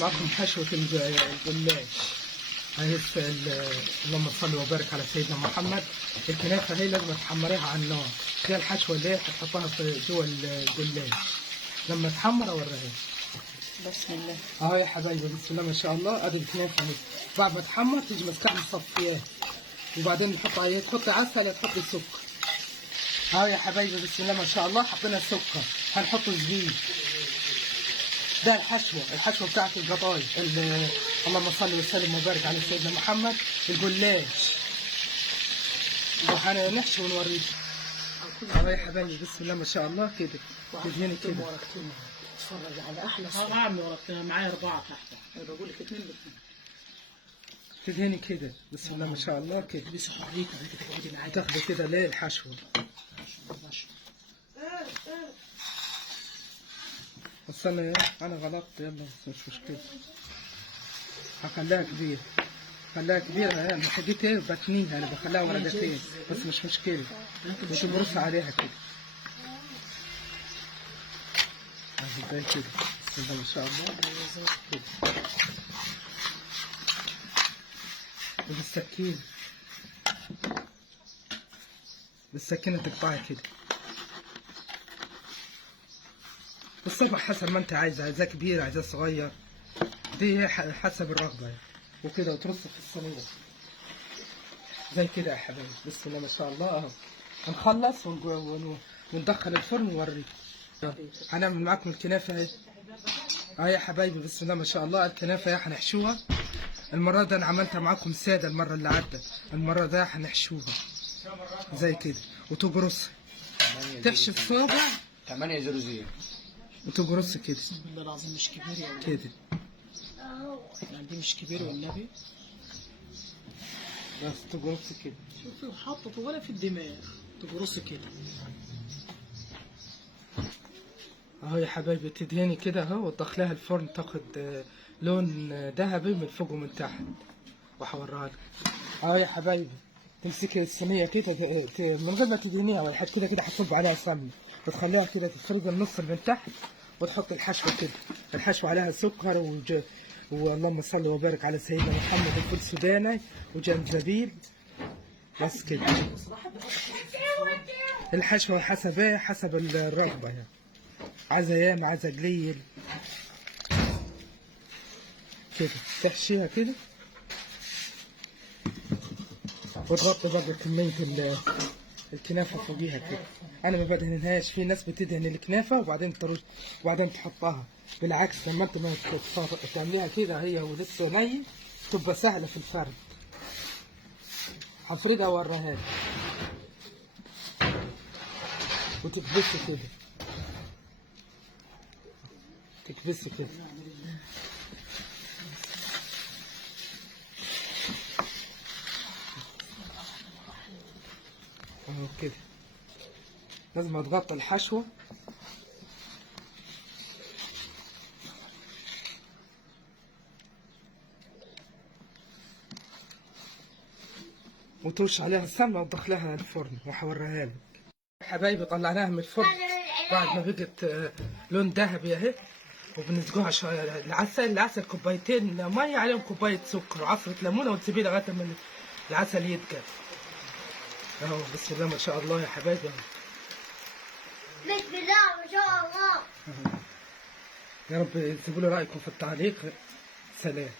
معكم حشوة الجلاش. هاي اللهم صل وبارك على سيدنا محمد. الكنافة هي لازم تحمريها على النار. هي الحشوة اللي هتحطها في جوا الجلاش لما تحمر اوريها. بسم الله. اهو يا حبايبي بسم الله ما شاء الله. ادي الكنافة اهي بعد ما تحمر تيجي ماسكاها مصفياها وبعدين نحط عليها تحطي عسل يا تحطي سكر. اهو يا حبايبي بسم الله ما شاء الله حطينا السكر هنحط الزبيب. ده الحشوة بتاعت القطايف اللهم صل وسلم وبارك على سيدنا محمد. الجلاش وهنحشي ونوريكم. اهو يا حبايبي بسم الله ما شاء الله كده تدهني كده. اتفرج على احلى صوره. اعمل ورقتين معايا 4 تحت. انا بقول لك 2 ب2. تدهني كده بسم الله ما شاء الله كده. لسه حريك تقعدي معايا تاخدي كده ليه الحشوة. استنى انا غلطت يلا مش مشكلة. هخليها كبيرة. خليها كبيرة يعني حاجتي ايه بتنيها انا بخليها ورقتين بس مش مشكلة. مش برص عليها كده. ازاي كده بسم الله ما شاء الله كده. بالسكينة تقطعها كده. الصبع حسب ما انت عايزاه كبير عايزاه صغير دي حسب الرغبة يعني. وكده وترص في الصينية زي كده يا حبايبي بسم الله ما شاء الله. اهو هنخلص وندخل الفرن ونوريكم. هنعمل معاكم الكنافة اهي. اه يا حبايبي بسم الله ما شاء الله الكنافة اهي هنحشوها. المرة دي انا عملتها معاكم سادة المرة اللي عدت. المرة دي هنحشوها زي كده وتجرصها تحشي الصابع 800 وتجرص كده. بسم الله العظيم مش كبير يا ولد. كده يعني دي مش كبير والنبي. بس تجرص كده. شوفي حطت ولا في الدماغ تجرصي كده. اهو يا حبايبي تدهني كده اهو وتدخليها الفرن تاخد لون ذهبي من فوق ومن تحت وهوريها لك. اهو يا حبايبي تمسكي الصينيه كده من غير ما تدهنيها ولا حاجه كده هتصب عليها سمنه وتخليها كده تفرد النص من تحت وتحط الحشوه كده. الحشوه عليها سكر واللهم صل وبارك على سيدنا محمد وفول سوداني وجنزبيل بس كده. الحشوه حسب ايه حسب الرغبه يعني. عايزة ياما عايزة قليل كده. تحشيها كده وتغطي بقى كمية الكنافة فوقيها كده. أنا ما بدهنهاش. في ناس بتدهن الكنافة وبعدين وبعدين تحطها. بالعكس لما أنت ما تعمليها كده هي ولسه ني تبقى سهلة في الفرد. هفردها وأوريها لك وتكبسي كده. تكبسي كده. اهو كده لازم تغطي الحشوة وترش عليها السمنة وتدخلها الفرن وهوريها لك. حبايبي طلعناها من الفرن بعد ما بقت لون ذهبي اهي وبنسقوها شويه. العسل كوبايتين ميه عليهم كوبايه سكر وعصره ليمونه وتسيبيه لغايه ما العسل يتقل. اهو بسم الله ما شاء الله يا حبايبي. بسم الله ما شاء الله. يا رب تقولوا رايكم في التعليق. سلام.